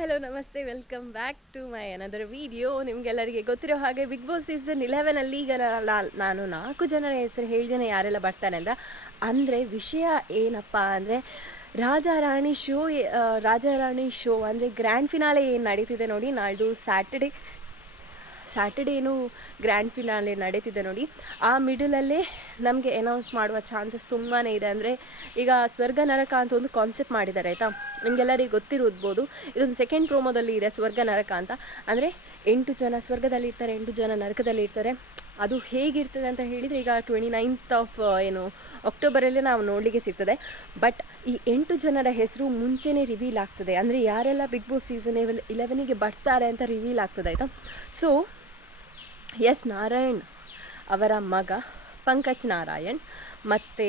Hello, ನಮಸ್ತೆ. Welcome back to my another video ನಿಮಗೆಲ್ಲರಿಗೆ ಗೊತ್ತಿರೋ ಹಾಗೆ ಬಿಗ್ ಬಾಸ್ ಸೀಸನ್ ಇಲೆವೆನಲ್ಲಿ ಈಗ ನಾನು ನಾಲ್ಕು ಜನರ ಹೆಸರು ಹೇಳಿದ್ದೇನೆ ಯಾರೆಲ್ಲ ಬರ್ತಾರೆ ಅಂತ. ಅಂದರೆ ವಿಷಯ ಏನಪ್ಪ ಅಂದರೆ ರಾಜಾ ರಾಣಿ ಶೋ ರಾಜಾ ರಾಣಿ ಶೋ ಅಂದರೆ ಗ್ರ್ಯಾಂಡ್ ಫಿನಾಲೆ ಏನು ನಡೀತಿದೆ ನೋಡಿ. ನಾಳ್ದು ಸ್ಯಾಟರ್ಡೇ ಸ್ಯಾಟರ್ಡೇನು ಗ್ರ್ಯಾಂಡ್ ಫಿನಾಲೆ ನಡೀತಿದೆ ನೋಡಿ. ಆ ಮಿಡಲಲ್ಲೇ ನಮಗೆ ಅನೌನ್ಸ್ ಮಾಡುವ ಚಾನ್ಸಸ್ ತುಂಬಾ ಇದೆ. ಅಂದರೆ ಈಗ ಸ್ವರ್ಗ, ನರಕ ಅಂತ ಒಂದು ಕಾನ್ಸೆಪ್ಟ್ ಮಾಡಿದ್ದಾರೆ, ಆಯಿತಾ? ನಿಮಗೆಲ್ಲರಿಗೂ ಗೊತ್ತಿರ್ಬೋದು ಇದೊಂದು ಸೆಕೆಂಡ್ ಪ್ರೋಮೋದಲ್ಲಿ ಇದೆ, ಸ್ವರ್ಗ, ನರಕ ಅಂತ. ಅಂದರೆ ಎಂಟು ಜನ ಸ್ವರ್ಗದಲ್ಲಿ ಇರ್ತಾರೆ, ಎಂಟು ಜನ ನರಕದಲ್ಲಿ ಇರ್ತಾರೆ. ಅದು ಹೇಗಿರ್ತದೆ ಅಂತ ಹೇಳಿದರೆ ಈಗ ಟ್ವೆಂಟಿ ನೈನ್ತ್ ಆಫ್ ಏನು ಅಕ್ಟೋಬರಲ್ಲೇ ನಾವು ನೋಡಲಿಕ್ಕೆ ಸಿಗ್ತದೆ. ಬಟ್ ಈ ಎಂಟು ಜನರ ಹೆಸರು ಮುಂಚೆನೇ ರಿವೀಲ್ ಆಗ್ತದೆ. ಅಂದರೆ ಯಾರೆಲ್ಲ ಬಿಗ್ ಬಾಸ್ ಸೀಸನ್ ಇಲೆವೆನಿಗೆ ಬರ್ತಾರೆ ಅಂತ ರಿವೀಲ್ ಆಗ್ತದೆ, ಆಯಿತಾ? ಸೊ ಎಸ್ ನಾರಾಯಣ್ ಅವರ ಮಗ ಪಂಕಜ್ ನಾರಾಯಣ್ ಮತ್ತು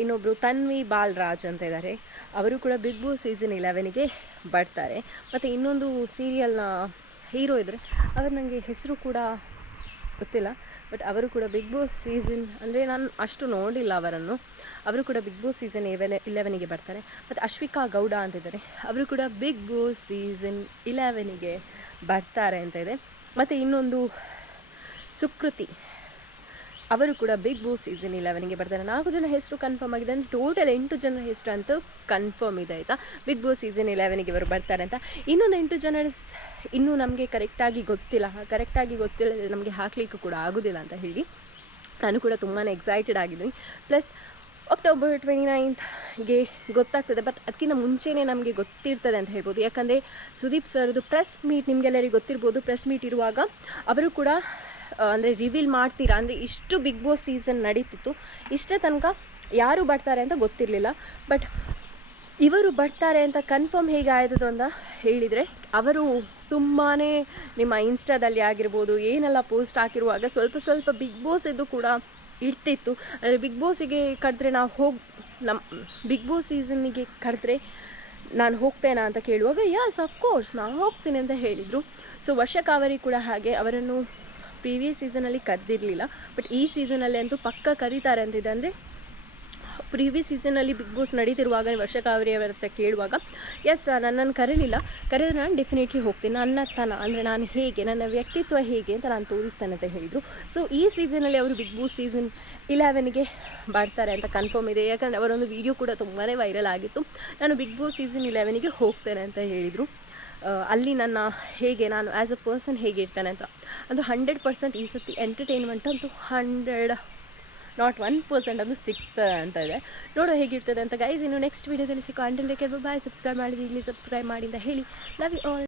ಇನ್ನೊಬ್ಬರು ತನ್ವಿ ಬಾಲ್ರಾಜ್ ಅಂತ ಇದ್ದಾರೆ ಅವರು ಕೂಡ ಬಿಗ್ ಬಾಸ್ ಸೀಸನ್ ಇಲೆವೆನಿಗೆ ಬರ್ತಾರೆ. ಮತ್ತು ಇನ್ನೊಂದು ಸೀರಿಯಲ್ನ ಹೀರೋ ಇದ್ದರೆ ಅವರು ನನಗೆ ಹೆಸರು ಕೂಡ ಗೊತ್ತಿಲ್ಲ ಬಟ್ ಅವರು ಕೂಡ ಬಿಗ್ ಬಾಸ್ ಸೀಸನ್ ಅಂದರೆ ನಾನು ಅಷ್ಟು ನೋಡಿಲ್ಲ ಅವರನ್ನು. ಅವರು ಕೂಡ ಬಿಗ್ ಬಾಸ್ ಸೀಸನ್ ಇವೆನ್ ಇಲೆವೆನಿಗೆ ಬರ್ತಾರೆ. ಮತ್ತು ಅಶ್ವಿಕಾ ಗೌಡ ಅಂತಿದ್ದಾರೆ ಅವರು ಕೂಡ ಬಿಗ್ ಬಾಸ್ ಸೀಸನ್ ಇಲೆವೆನಿಗೆ ಬರ್ತಾರೆ ಅಂತ ಇದೆ. ಮತ್ತು ಇನ್ನೊಂದು ಸುಕೃತಿ. ಅವರು ಕೂಡ ಬಿಗ್ ಬಾಸ್ ಸೀಸನ್ ಇಲೆವೆನ್ಗೆ ಬರ್ತಾರೆ. ನಾಲ್ಕು ಜನ ಹೆಸರು ಕನ್ಫರ್ಮ್ ಆಗಿದೆ ಅಂದರೆ ಟೋಟಲ್ ಎಂಟು ಜನ ಹೆಸರು ಅಂತೂ ಕನ್ಫರ್ಮ್ ಇದೆ, ಆಯಿತಾ? ಬಿಗ್ ಬಾಸ್ ಸೀಸನ್ ಇಲೆವೆನ್ಗೆ ಇವರು ಬರ್ತಾರೆ ಅಂತ. ಇನ್ನೊಂದು ಎಂಟು ಜನ ಇನ್ನೂ ನಮಗೆ ಕರೆಕ್ಟಾಗಿ ಗೊತ್ತಿಲ್ಲ. ಕರೆಕ್ಟಾಗಿ ಗೊತ್ತಿಲ್ಲ ನಮಗೆ ಹಾಕಲಿಕ್ಕೂ ಕೂಡ ಆಗೋದಿಲ್ಲ ಅಂತ ಹೇಳಿ. ನಾನು ಕೂಡ ತುಂಬಾ ಎಕ್ಸೈಟೆಡ್ ಆಗಿದ್ದೀನಿ. ಪ್ಲಸ್ ಅಕ್ಟೋಬರ್ ಟ್ವೆಂಟಿ ನೈನ್ತ್ಗೆ ಗೊತ್ತಾಗ್ತದೆ. ಬಟ್ ಅದಕ್ಕಿಂತ ಮುಂಚೆನೇ ನಮಗೆ ಗೊತ್ತಿರ್ತದೆ ಅಂತ ಹೇಳ್ಬೋದು. ಯಾಕಂದರೆ ಸುದೀಪ್ ಸರ್ದು ಪ್ರೆಸ್ ಮೀಟ್ ನಿಮಗೆಲ್ಲರಿಗೂ ಗೊತ್ತಿರ್ಬೋದು. ಪ್ರೆಸ್ ಮೀಟ್ ಇರುವಾಗ ಅವರು ಕೂಡ ಅಂದರೆ ರಿವೀಲ್ ಮಾಡ್ತೀರಾ? ಅಂದರೆ ಇಷ್ಟು ಬಿಗ್ ಬಾಸ್ ಸೀಸನ್ ನಡೀತಿತ್ತು. ಇಷ್ಟೇ ತನಕ ಯಾರು ಬರ್ತಾರೆ ಅಂತ ಗೊತ್ತಿರಲಿಲ್ಲ. ಬಟ್ ಇವರು ಬರ್ತಾರೆ ಅಂತ ಕನ್ಫರ್ಮ್ ಹೇಗೆ ಆಯಿತು ಅಂತ ಹೇಳಿದರೆ, ಅವರು ತುಂಬಾ ನಿಮ್ಮ ಇನ್ಸ್ಟಾದಲ್ಲಿ ಆಗಿರ್ಬೋದು, ಏನೆಲ್ಲ ಪೋಸ್ಟ್ ಹಾಕಿರುವಾಗ ಸ್ವಲ್ಪ ಸ್ವಲ್ಪ ಬಿಗ್ ಬಾಸ್ ಇದು ಕೂಡ ಇರ್ತಿತ್ತು. ಅಂದರೆ ಬಿಗ್ ಬಾಸಿಗೆ ಕರೆದ್ರೆ ನಾವು ಹೋಗಿ ನಮ್ಮ ಬಿಗ್ ಬಾಸ್ ಸೀಸನ್ನಿಗೆ ಕರೆದ್ರೆ ನಾನು ಹೋಗ್ತೇನಾ ಅಂತ ಕೇಳುವಾಗ ಯಸ್ ಅಫ್ಕೋರ್ಸ್ ನಾನು ಹೋಗ್ತೀನಿ ಅಂತ ಹೇಳಿದರು. ಸೊ ವರ್ಷ ಕಾವರಿ ಕೂಡ ಹಾಗೆ ಅವರನ್ನು ಪ್ರೀವಿಯಸ್ ಸೀಸನಲ್ಲಿ ಕದ್ದಿರಲಿಲ್ಲ. ಬಟ್ ಈ ಸೀಸನಲ್ಲಿ ಅಂತೂ ಪಕ್ಕ ಕರೀತಾರೆ ಅಂತಿದೆ. ಅಂದರೆ ಪ್ರೀವಿಯಸ್ ಸೀಸನಲ್ಲಿ ಬಿಗ್ ಬಾಸ್ ನಡೀತಿರುವಾಗ, ವರ್ಷಕಾವರಿ ಅವರ ಹತ್ರ ಕೇಳುವಾಗ ಎಸ್ ನನ್ನನ್ನು ಕರೀಲಿಲ್ಲ. ಕರೆದ್ರೆ ನಾನು ಡೆಫಿನೆಟ್ಲಿ ಹೋಗ್ತೀನಿ. ನನ್ನ ತನ, ಅಂದರೆ ನಾನು ಹೇಗೆ, ನನ್ನ ವ್ಯಕ್ತಿತ್ವ ಹೇಗೆ ಅಂತ ನಾನು ತೋರಿಸ್ತೇನೆ ಅಂತ ಹೇಳಿದರು. ಸೊ ಈ ಸೀಸನಲ್ಲಿ ಅವರು ಬಿಗ್ ಬಾಸ್ ಸೀಸನ್ ಇಲೆವೆನ್ಗೆ ಬರ್ತಾರೆ ಅಂತ ಕನ್ಫರ್ಮ್ ಇದೆ. ಯಾಕಂದರೆ ಅವರೊಂದು ವಿಡಿಯೋ ಕೂಡ ತುಂಬಾ ವೈರಲ್ ಆಗಿತ್ತು. ನಾನು ಬಿಗ್ ಬಾಸ್ ಸೀಸನ್ ಇಲೆವೆನಿಗೆ ಹೋಗ್ತೇನೆ ಅಂತ ಹೇಳಿದರು. ಅಲ್ಲಿ ನನ್ನ ಹೇಗೆ ನಾನು ಆ್ಯಸ್ ಅ ಪರ್ಸನ್ ಹೇಗೆ ಇರ್ತೇನೆ ಅಂತ. ಅದು ಹಂಡ್ರೆಡ್ ಪರ್ಸೆಂಟ್ ಈ ಸತಿ ಎಂಟರ್ಟೈನ್ಮೆಂಟ್ ಅಂತೂ ಹಂಡ್ರೆಡ್ ನಾಟ್ ಒನ್ ಪರ್ಸೆಂಟ್ ಅದು ಸಿಗ್ತದೆ ಅಂತ ಇದೆ. ನೋಡೋ ಹೇಗಿರ್ತದೆ ಅಂತ ಗೈಸ್ ಇನ್ನು ನೆಕ್ಸ್ಟ್ ವೀಡಿಯೋದಲ್ಲಿ ಸಿಕ್ಕೋ ಅಂಡಲ್ ಬಾಯ್ ಸಬ್ಸ್ಕ್ರೈಬ್ ಮಾಡಿದ್ದು ಇಲ್ಲಿ ಸಬ್ಸ್ಕ್ರೈಬ್ ಮಾಡಿ ಅಂತ ಹೇಳಿ. Love you all